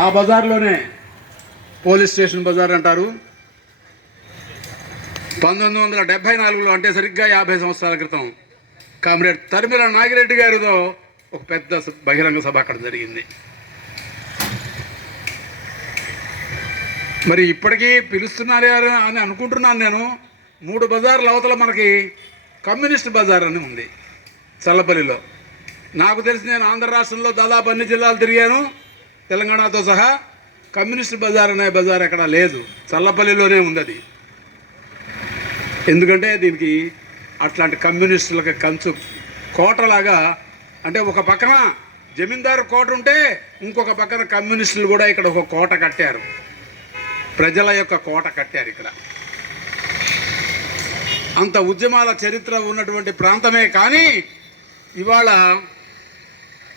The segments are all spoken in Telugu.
ఆ బజార్లోనే పోలీస్ స్టేషన్ బజార్ అంటారు. 1974లో అంటే సరిగ్గా 50 సంవత్సరాల క్రితం కామ్రేడ్ తరిమిల నాగిరెడ్డి గారితో ఒక పెద్ద బహిరంగ సభ అక్కడ జరిగింది. మరి ఇప్పటికీ పిలుస్తున్నారే అని అనుకుంటున్నాను నేను. 3 బజార్ల అవతల మనకి కమ్యూనిస్ట్ బజార్ అని ఉంది చల్లపల్లిలో. నాకు తెలిసి నేను ఆంధ్ర రాష్ట్రంలో దాదాపు అన్ని జిల్లాలు తిరిగాను, తెలంగాణతో సహా. కమ్యూనిస్ట్ బజార్ అనే బజార్ ఎక్కడ లేదు, చల్లపల్లిలోనే ఉంది అది. ఎందుకంటే దీనికి అట్లాంటి కమ్యూనిస్టులకి కంచు కోటలాగా, అంటే ఒక పక్కన జమీందారు కోట ఉంటే ఇంకొక పక్కన కమ్యూనిస్టులు కూడా ఇక్కడ ఒక కోట కట్టారు, ప్రజల యొక్క కోట కట్టారు ఇక్కడ. అంత ఉద్యమాల చరిత్ర ఉన్నటువంటి ప్రాంతమే. కానీ ఇవాళ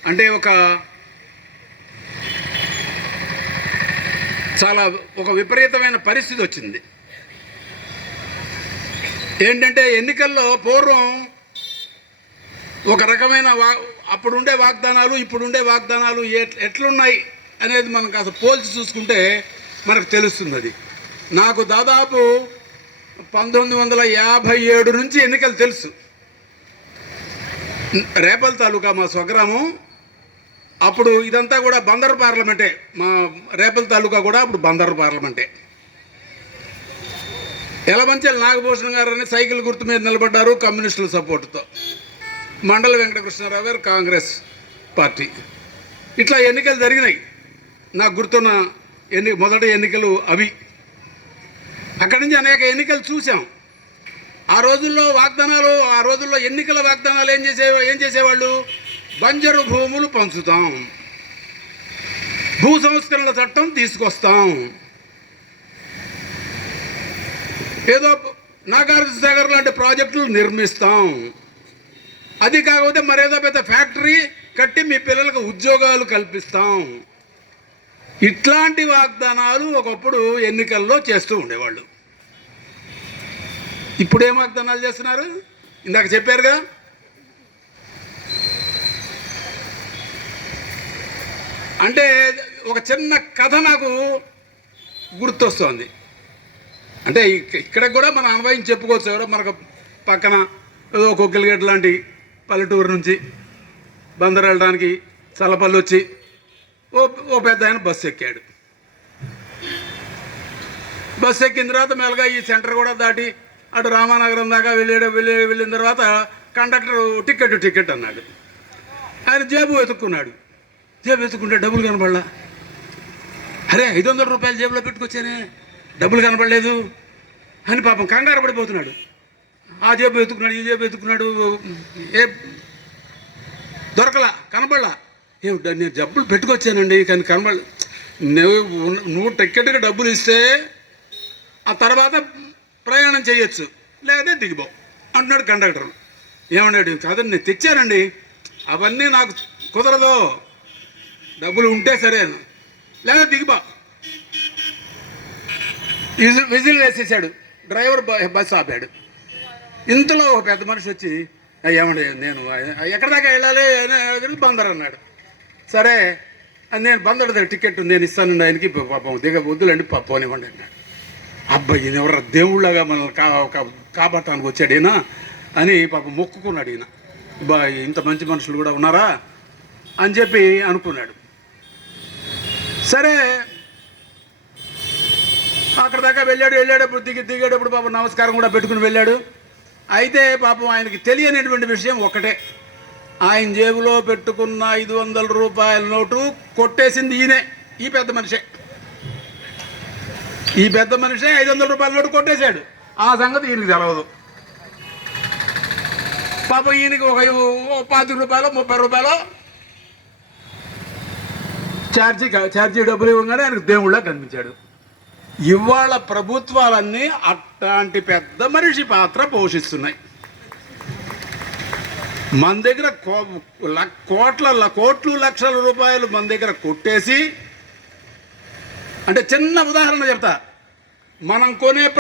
అంటే చాలా విపరీతమైన పరిస్థితి వచ్చింది. ఏంటంటే ఎన్నికల్లో పూర్వం ఒక రకమైన అప్పుడుండే వాగ్దానాలు ఇప్పుడుండే వాగ్దానాలు ఎట్లున్నాయి అనేది మనం కాస్త పోల్చి చూసుకుంటే మనకు తెలుస్తుంది. అది నాకు దాదాపు 1957 నుంచి ఎన్నికలు తెలుసు. రేపల్ తాలూకా మా స్వగ్రామం. అప్పుడు ఇదంతా కూడా బందరు పార్లమెంటే. మా రేపల్ తాలూకా కూడా అప్పుడు బందరు పార్లమెంటే. ఎలమంచెల నాగభూషణ్ గారు అని సైకిల్ గుర్తు మీద నిలబడ్డారు కమ్యూనిస్టుల సపోర్టుతో. మండల వెంకటకృష్ణారావు గారు కాంగ్రెస్ పార్టీ. ఇట్లా ఎన్నికలు జరిగినాయి. నాకు గుర్తున్న మొదటి ఎన్నికలు అవి. అక్కడి నుంచి అనేక ఎన్నికలు చూసాం. ఆ రోజుల్లో ఎన్నికల వాగ్దానాలు ఏం చేసేవాళ్ళు? బంజరు భూములు పంచుతాం, భూ సంస్కరణల చట్టం తీసుకొస్తాం, ఏదో నాగార్జున సాగర్ లాంటి ప్రాజెక్టులు నిర్మిస్తాం, అది కాకపోతే మరేదో పెద్ద ఫ్యాక్టరీ కట్టి మీ పిల్లలకు ఉద్యోగాలు కల్పిస్తాం. ఇట్లాంటి వాగ్దానాలు ఒకప్పుడు ఎన్నికల్లో చేస్తూ ఉండేవాళ్ళు. ఇప్పుడేం వాగ్దానాలు చేస్తున్నారు? ఇందాక చెప్పారుగా, అంటే ఒక చిన్న కథ నాకు గుర్తొస్తోంది. అంటే ఇక్కడ కూడా మనం అనుభవించి చెప్పుకోవచ్చు. ఎవరో మనకు పక్కన ఏదో కొక్కిలిగడ్డ లాంటి పల్లెటూరు నుంచి బందరు వెళ్ళడానికి చల్లపల్లి వచ్చి ఓ పెద్ద ఆయన బస్సు ఎక్కాడు. బస్సు ఎక్కిన తర్వాత మెల్లగా ఈ సెంటర్ కూడా దాటి అటు రామానగరం దాకా వెళ్ళిన తర్వాత కండక్టర్ టికెట్ అన్నాడు. ఆయన జేబు వెతుక్కున్నాడు. జేబు వెతుక్కుంటే డబ్బులు కనపడలా. అరే 500 రూపాయలు జేబులో పెట్టుకొచ్చానే, డబ్బులు కనపడలేదు అని పాపం కంగారు పడిపోతున్నాడు. ఆ జేబు వెతుక్కున్నాడు, ఈ జేబు వెతుక్కున్నాడు, దొరకలా, కనపడలా. నేను డబ్బులు పెట్టుకొచ్చానండి కానీ కనబడ. నువ్వు టికెట్కి డబ్బులు ఇస్తే ఆ తర్వాత ప్రయాణం చేయొచ్చు, లేకపోతే దిగిపో అంటున్నాడు కండక్టర్. ఏమన్నాడు? కాదండి నేను తెచ్చానండి, అవన్నీ నాకు కుదరదు, డబ్బులు ఉంటే సరే, లేదా దిగిపో. విజిల్ వేసేసాడు. డ్రైవర్ బస్సు ఆపాడు. ఇంతలో ఒక పెద్ద మనిషి వచ్చి, ఏమండి నేను ఎక్కడి దాకా వెళ్ళాలి? బందర్ అన్నాడు. సరే నేను బందర్ దగ్గర టికెట్ నేను ఇస్తానండి ఆయనకి, పాపం వద్దులండి పోనివ్వండి అన్నాడు. అబ్బాయి ఈయన ఎవరు దేవుళ్ళగా మనల్ని కాపాడటానికి వచ్చాడు ఈయన అని పాపం మొక్కుకున్నాడు. ఈయన ఇంత మంచి మనుషులు కూడా ఉన్నారా అని చెప్పి అనుకున్నాడు. సరే అక్కడ దాకా వెళ్ళేటప్పుడు దిగేటప్పుడు పాపం నమస్కారం కూడా పెట్టుకుని వెళ్ళాడు. అయితే పాపం ఆయనకి తెలియనటువంటి విషయం ఒకటే, ఆయన జేబులో పెట్టుకున్న 500 రూపాయల నోటు కొట్టేసింది ఈయనే, ఈ పెద్ద మనిషే. ఈ పెద్ద మనిషే 500 రూపాయల నోటు కొట్టేశాడు. ఆ సంగతి ఈయనకి తెలవదు. పాపం ఈయనకి ఒక 25 రూపాయలు 30 రూపాయలు ఛార్జీ డబ్బులు ఇవ్వగానే ఆయనకు దేవుళ్ళ కనిపించాడు. ఇవాళ ప్రభుత్వాలన్నీ అట్లాంటి పెద్ద మనిషి పాత్ర పోషిస్తున్నాయి. మన దగ్గర కోట్లు లక్షల రూపాయలు మన దగ్గర కొట్టేసి, అంటే చిన్న ఉదాహరణ చెప్తా, మనం కొనే